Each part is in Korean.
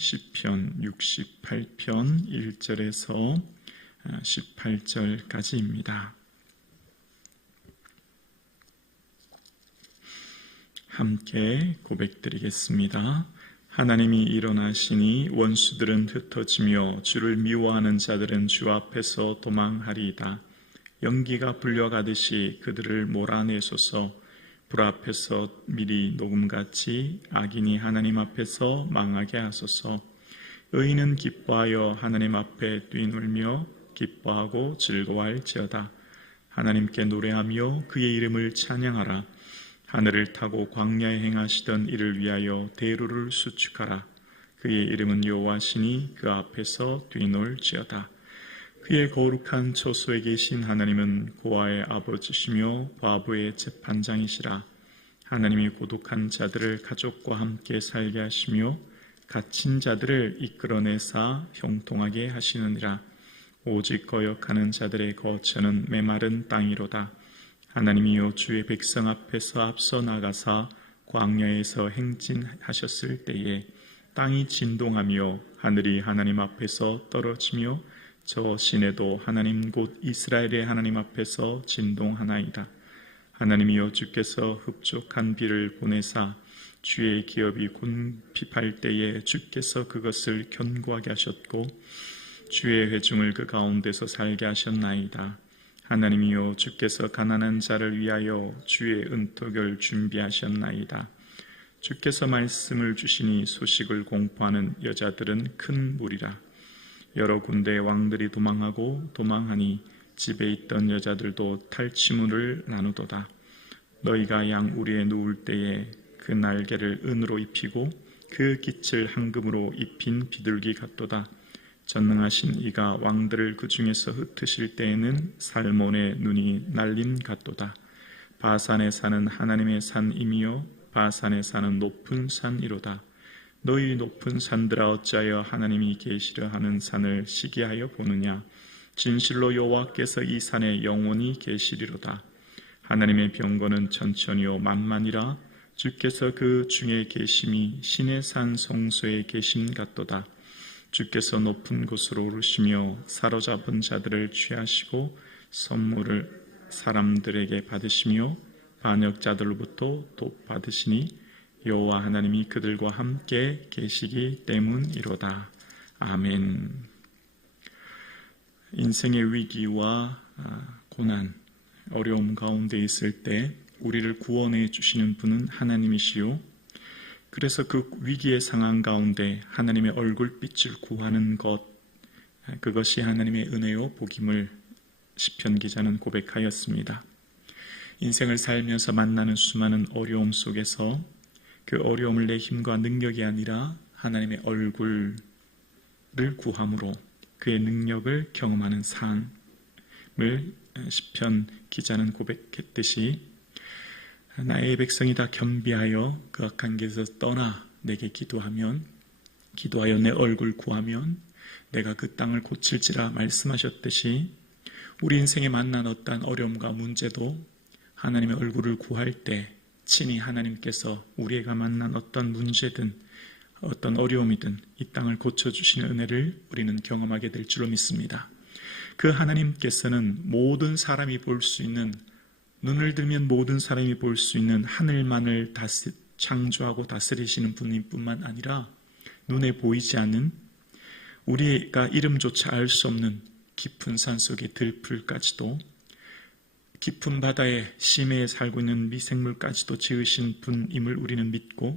시편 68편 1절에서 18절까지입니다. 함께 고백드리겠습니다. 하나님이 일어나시니 원수들은 흩어지며 주를 미워하는 자들은 주 앞에서 도망하리이다. 연기가 불려가듯이 그들을 몰아내소서. 불 앞에서 미리 녹음같이 악인이 하나님 앞에서 망하게 하소서. 의인은 기뻐하여 하나님 앞에 뛰놀며 기뻐하고 즐거워할지어다. 하나님께 노래하며 그의 이름을 찬양하라. 하늘을 타고 광야에 행하시던 이를 위하여 대로를 수축하라. 그의 이름은 여호와시니 그 앞에서 뛰놀지어다. 그의 거룩한 처소에 계신 하나님은 고아의 아버지시며 과부의 재판장이시라. 하나님이 고독한 자들을 가족과 함께 살게 하시며 갇힌 자들을 이끌어내사 형통하게 하시느니라. 오직 거역하는 자들의 거처는 메마른 땅이로다. 하나님이여 주의 백성 앞에서 앞서 나가사 광야에서 행진하셨을 때에 땅이 진동하며 하늘이 하나님 앞에서 떨어지며 저 시내도 하나님 곧 이스라엘의 하나님 앞에서 진동하나이다. 하나님이여 주께서 흡족한 비를 보내사 주의 기업이 곤핍할 때에 주께서 그것을 견고하게 하셨고 주의 회중을 그 가운데서 살게 하셨나이다. 하나님이여 주께서 가난한 자를 위하여 주의 은토를 준비하셨나이다. 주께서 말씀을 주시니 소식을 공포하는 여자들은 큰 무리라. 여러 군데의 왕들이 도망하니 집에 있던 여자들도 탈취물을 나누도다. 너희가 양우리에 누울 때에 그 날개를 은으로 입히고 그 깃을 황금으로 입힌 비둘기 같도다. 전능하신 이가 왕들을 그 중에서 흩으실 때에는 살몬의 눈이 날림 같도다. 바산에 사는 하나님의 산이며 바산에 사는 높은 산이로다. 너희 높은 산들아 어찌하여 하나님이 계시려 하는 산을 시기하여 보느냐. 진실로 여호와께서 이 산에 영원히 계시리로다. 하나님의 병거는 천천히요 만만이라. 주께서 그 중에 계심이 신의 산 성소에 계심 같도다. 주께서 높은 곳으로 오르시며 사로잡은 자들을 취하시고 선물을 사람들에게 받으시며 반역자들로부터 돕 받으시니 여호와 하나님이 그들과 함께 계시기 때문이로다. 아멘. 인생의 위기와 고난, 어려움 가운데 있을 때 우리를 구원해 주시는 분은 하나님이시요. 그래서 그 위기의 상황 가운데 하나님의 얼굴빛을 구하는 것, 그것이 하나님의 은혜요 복임을 시편 기자는 고백하였습니다. 인생을 살면서 만나는 수많은 어려움 속에서 그 어려움을 내 힘과 능력이 아니라 하나님의 얼굴을 구함으로 그의 능력을 경험하는 삶을 시편 기자는 고백했듯이 나의 백성이 다 겸비하여 그 악한 길에서 떠나 내게 기도하여 내 얼굴 구하면 내가 그 땅을 고칠지라 말씀하셨듯이 우리 인생에 만난 어떠한 어려움과 문제도 하나님의 얼굴을 구할 때 친히 하나님께서 우리가 만난 어떤 문제든 어떤 어려움이든 이 땅을 고쳐주시는 은혜를 우리는 경험하게 될 줄로 믿습니다. 그 하나님께서는 모든 사람이 볼 수 있는, 눈을 들면 모든 사람이 볼 수 있는 하늘만을 창조하고 다스리시는 분일 뿐만 아니라 눈에 보이지 않는, 우리가 이름조차 알 수 없는 깊은 산속의 들풀까지도, 깊은 바다에 심해에 살고 있는 미생물까지도 지으신 분임을 우리는 믿고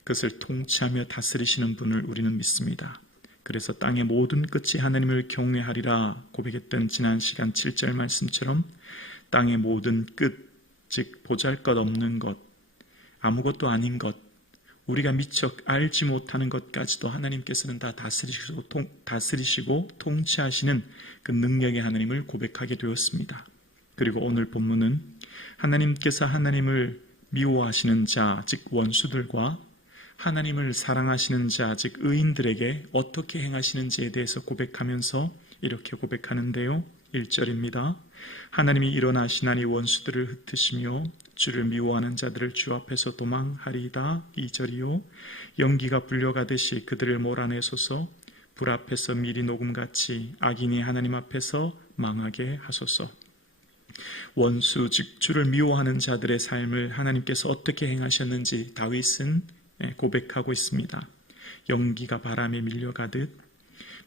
그것을 통치하며 다스리시는 분을 우리는 믿습니다. 그래서 땅의 모든 끝이 하나님을 경외하리라 고백했던 지난 시간 7절 말씀처럼 땅의 모든 끝, 즉 보잘것없는 것, 아무것도 아닌 것, 우리가 미처 알지 못하는 것까지도 하나님께서는 다 다스리시고 통치하시는 그 능력의 하나님을 고백하게 되었습니다. 그리고 오늘 본문은 하나님께서 하나님을 미워하시는 자, 즉 원수들과 하나님을 사랑하시는 자, 즉 의인들에게 어떻게 행하시는지에 대해서 고백하면서 이렇게 고백하는데요. 1절입니다. 하나님이 일어나시나니 원수들을 흩으시며 주를 미워하는 자들을 주 앞에서 도망하리이다. 2절이요. 연기가 불려가듯이 그들을 몰아내소서. 불 앞에서 미리 녹음같이 악인이 하나님 앞에서 망하게 하소서. 원수 즉 주를 미워하는 자들의 삶을 하나님께서 어떻게 행하셨는지 다윗은 고백하고 있습니다. 연기가 바람에 밀려가듯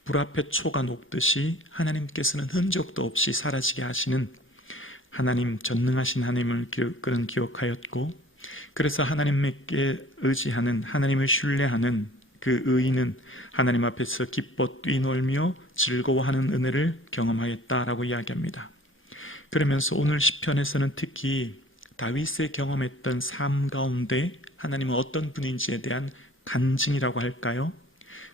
불 앞에 초가 녹듯이 하나님께서는 흔적도 없이 사라지게 하시는 하나님, 전능하신 하나님을 그는 기억하였고, 그래서 하나님께 의지하는, 하나님을 신뢰하는 그 의인은 하나님 앞에서 기뻐 뛰놀며 즐거워하는 은혜를 경험하였다라고 이야기합니다. 그러면서 오늘 시편에서는 특히 다윗의 경험했던 삶 가운데 하나님은 어떤 분인지에 대한 간증이라고 할까요?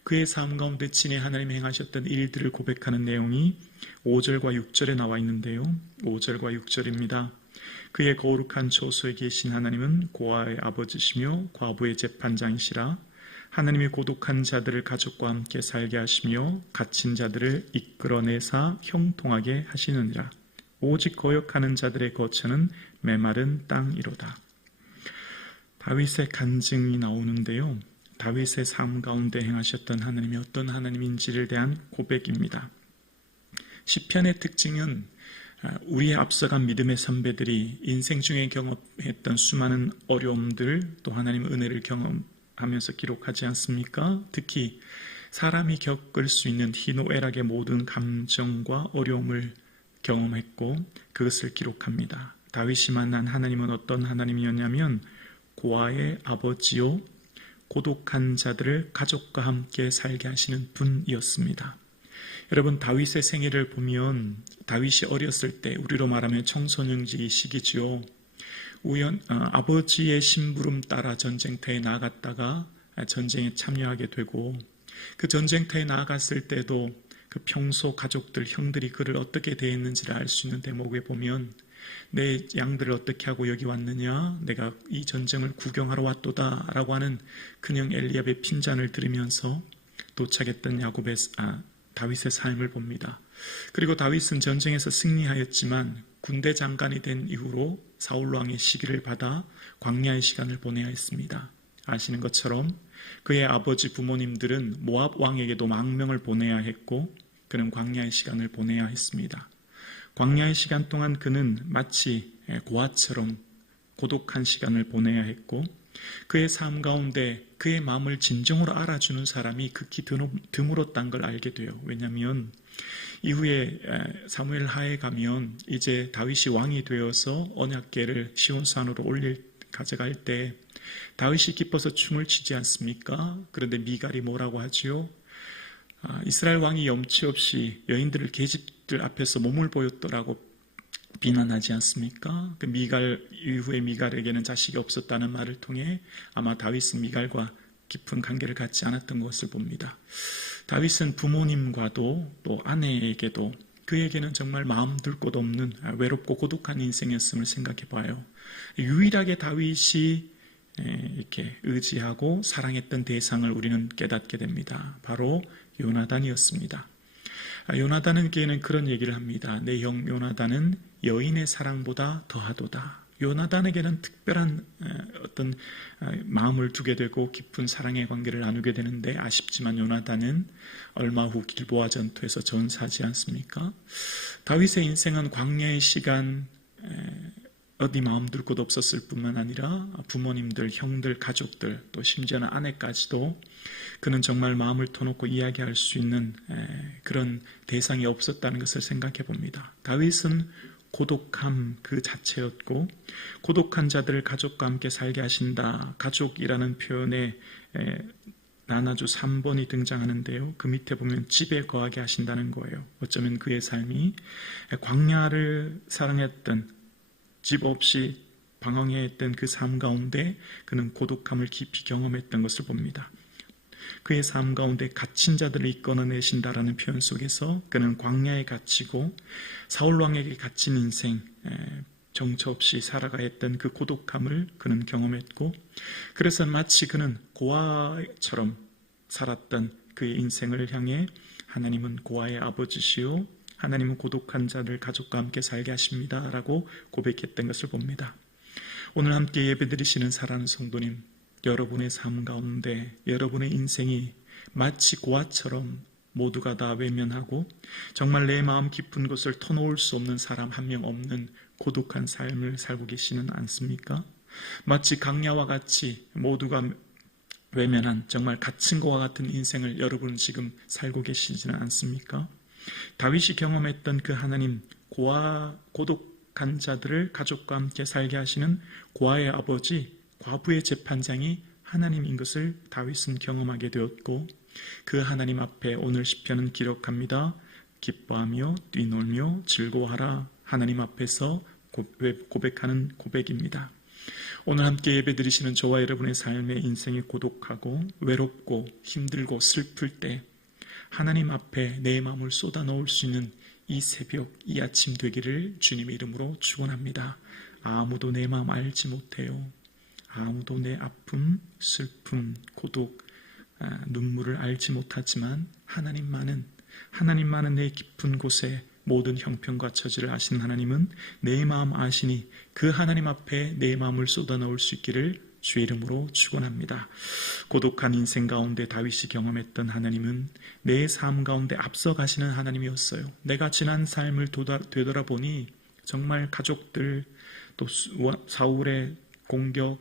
그의 삶 가운데 친히 하나님이 행하셨던 일들을 고백하는 내용이 5절과 6절에 나와 있는데요. 5절과 6절입니다. 그의 거룩한 처소에 계신 하나님은 고아의 아버지시며 과부의 재판장이시라. 하나님이 고독한 자들을 가족과 함께 살게 하시며 갇힌 자들을 이끌어내사 형통하게 하시느니라. 오직 거역하는 자들의 거처는 메마른 땅이로다. 다윗의 간증이 나오는데요. 다윗의 삶 가운데 행하셨던 하나님이 어떤 하나님인지를 대한 고백입니다. 시편의 특징은 우리의 앞서간 믿음의 선배들이 인생 중에 경험했던 수많은 어려움들 또 하나님의 은혜를 경험하면서 기록하지 않습니까? 특히 사람이 겪을 수 있는 희노애락의 모든 감정과 어려움을 경험했고 그것을 기록합니다. 다윗이 만난 하나님은 어떤 하나님이었냐면 고아의 아버지요 고독한 자들을 가족과 함께 살게 하시는 분이었습니다. 여러분, 다윗의 생애를 보면 다윗이 어렸을 때 우리로 말하면 청소년기 시기죠. 아버지의 심부름 따라 전쟁터에 나갔다가 전쟁에 참여하게 되고 그 전쟁터에 나갔을 때도 그 평소 가족들, 형들이 그를 어떻게 대했는지를 알 수 있는 대목에 보면 내 양들을 어떻게 하고 여기 왔느냐? 내가 이 전쟁을 구경하러 왔도다 라고 하는 큰형 엘리압의 핀잔을 들으면서 도착했던 다윗의 삶을 봅니다. 그리고 다윗은 전쟁에서 승리하였지만 군대 장관이 된 이후로 사울왕의 시기를 받아 광야의 시간을 보내야 했습니다. 아시는 것처럼 그의 아버지 부모님들은 모압 왕에게도 망명을 보내야 했고 그는 광야의 시간을 보내야 했습니다. 광야의 시간 동안 그는 마치 고아처럼 고독한 시간을 보내야 했고 그의 삶 가운데 그의 마음을 진정으로 알아주는 사람이 극히 드물었다는 걸 알게 돼요. 왜냐하면 이후에 사무엘 하에 가면 이제 다윗이 왕이 되어서 언약궤를 시온산으로 가져갈 때 다윗이 기뻐서 춤을 추지 않습니까? 그런데 미갈이 뭐라고 하지요? 이스라엘 왕이 염치 없이 여인들을 계집들 앞에서 몸을 보였더라고 비난하지 않습니까? 그 이후에 미갈에게는 자식이 없었다는 말을 통해 아마 다윗은 미갈과 깊은 관계를 갖지 않았던 것을 봅니다. 다윗은 부모님과도 또 아내에게도 그에게는 정말 마음 둘 곳 없는 외롭고 고독한 인생이었음을 생각해 봐요. 유일하게 다윗이 이렇게 의지하고 사랑했던 대상을 우리는 깨닫게 됩니다. 바로 요나단이었습니다. 요나단에게는 그런 얘기를 합니다. 내 형 요나단은 여인의 사랑보다 더하도다. 요나단에게는 특별한 어떤 마음을 두게 되고 깊은 사랑의 관계를 나누게 되는데 아쉽지만 요나단은 얼마 후 길보아 전투에서 전사하지 않습니까? 다윗의 인생은 광야의 시간 어디 마음 둘 곳 없었을 뿐만 아니라 부모님들, 형들, 가족들 또 심지어는 아내까지도 그는 정말 마음을 터놓고 이야기할 수 있는 그런 대상이 없었다는 것을 생각해 봅니다. 다윗은 고독함 그 자체였고 고독한 자들을 가족과 함께 살게 하신다. 가족이라는 표현에 나나주 3번이 등장하는데요. 그 밑에 보면 집에 거하게 하신다는 거예요. 어쩌면 그의 삶이 광야를 사랑했던 집 없이 방황해했던 그 삶 가운데 그는 고독함을 깊이 경험했던 것을 봅니다. 그의 삶 가운데 갇힌 자들을 이끌어내신다라는 표현 속에서 그는 광야에 갇히고 사울왕에게 갇힌 인생 정처 없이 살아가야 했던 그 고독함을 그는 경험했고 그래서 마치 그는 고아처럼 살았던 그의 인생을 향해 하나님은 고아의 아버지시요 하나님은 고독한 자를 가족과 함께 살게 하십니다 라고 고백했던 것을 봅니다. 오늘 함께 예배드리시는 사랑하는 성도님, 여러분의 삶 가운데 여러분의 인생이 마치 고아처럼 모두가 다 외면하고 정말 내 마음 깊은 곳을 터놓을 수 없는 사람 한 명 없는 고독한 삶을 살고 계시는 않습니까? 마치 강야와 같이 모두가 외면한 정말 갇힌 것과 같은 인생을 여러분은 지금 살고 계시지는 않습니까? 다윗이 경험했던 그 하나님, 고독한 자들을 가족과 함께 살게 하시는 고아의 아버지, 과부의 재판장이 하나님인 것을 다윗은 경험하게 되었고, 그 하나님 앞에 오늘 시편은 기록합니다. 기뻐하며 뛰놀며 즐거워하라. 하나님 앞에서 고백하는 고백입니다. 오늘 함께 예배드리시는 저와 여러분의 삶의 인생이 고독하고 외롭고 힘들고 슬플 때 하나님 앞에 내 마음을 쏟아넣을 수 있는 이 새벽, 이 아침 되기를 주님의 이름으로 축원합니다. 아무도 내 마음 알지 못해요. 아무도 내 아픔, 슬픔, 고독, 눈물을 알지 못하지만 하나님만은 내 깊은 곳에 모든 형편과 처지를 아시는 하나님은 내 마음 아시니 그 하나님 앞에 내 마음을 쏟아넣을 수 있기를 주의 이름으로 축원합니다. 고독한 인생 가운데 다윗이 경험했던 하나님은 내 삶 가운데 앞서가시는 하나님이었어요. 내가 지난 삶을 되돌아보니 정말 가족들, 또 사울의 공격,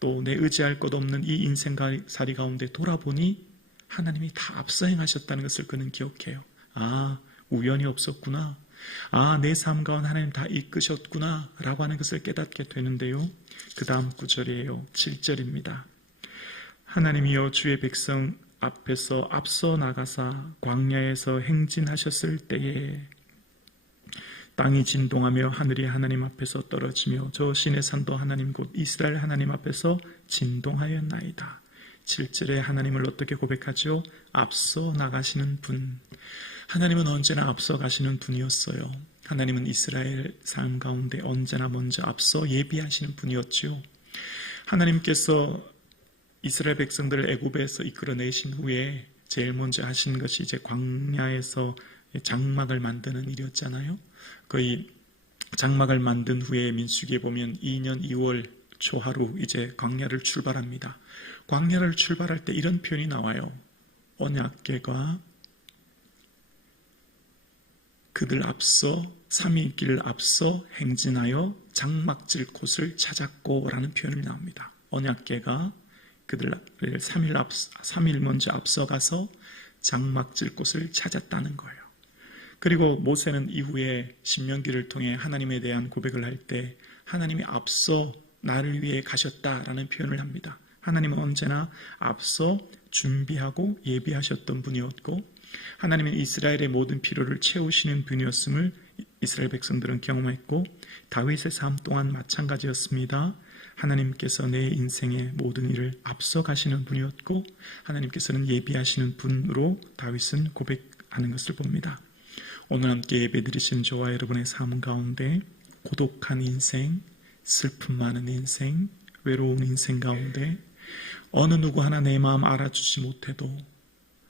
또 내 의지할 것 없는 이 인생살이 가운데 돌아보니 하나님이 다 앞서 행하셨다는 것을 그는 기억해요. 우연이 없었구나. 내 삶 가운데 하나님 다 이끄셨구나 라고 하는 것을 깨닫게 되는데요. 그 다음 구절이에요. 7절입니다. 하나님이여 주의 백성 앞에서 앞서 나가사 광야에서 행진하셨을 때에 땅이 진동하며 하늘이 하나님 앞에서 떨어지며 저 신의 산도 하나님 곧 이스라엘 하나님 앞에서 진동하였나이다. 7절에 하나님을 어떻게 고백하죠? 앞서 나가시는 분. 하나님은 언제나 앞서 가시는 분이었어요. 하나님은 이스라엘 삶 가운데 언제나 먼저 앞서 예비하시는 분이었죠. 하나님께서 이스라엘 백성들을 애굽에서 이끌어내신 후에 제일 먼저 하신 것이 이제 광야에서 장막을 만드는 일이었잖아요. 거의 장막을 만든 후에 민수기에 보면 2년 2월 초하루 이제 광야를 출발합니다. 광야를 출발할 때 이런 표현이 나와요. 언약궤가 그들 앞서 3일 길을 앞서 행진하여 장막질 곳을 찾았고 라는 표현이 나옵니다. 언약궤가 그들을 3일 먼저 앞서가서 장막질 곳을 찾았다는 거예요. 그리고 모세는 이후에 신명기를 통해 하나님에 대한 고백을 할 때 하나님이 앞서 나를 위해 가셨다라는 표현을 합니다. 하나님은 언제나 앞서 준비하고 예비하셨던 분이었고 하나님은 이스라엘의 모든 필요를 채우시는 분이었음을 이스라엘 백성들은 경험했고 다윗의 삶 또한 마찬가지였습니다. 하나님께서 내 인생의 모든 일을 앞서 가시는 분이었고 하나님께서는 예비하시는 분으로 다윗은 고백하는 것을 봅니다. 오늘 함께 예배드리신 저와 여러분의 삶 가운데 고독한 인생, 슬픔 많은 인생, 외로운 인생 가운데 어느 누구 하나 내 마음 알아주지 못해도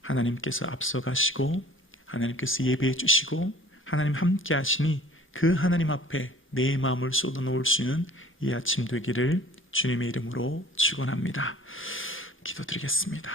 하나님께서 앞서가시고 하나님께서 예배해 주시고 하나님 함께 하시니 그 하나님 앞에 내 마음을 쏟아놓을 수 있는 이 아침 되기를 주님의 이름으로 축원합니다. 기도드리겠습니다.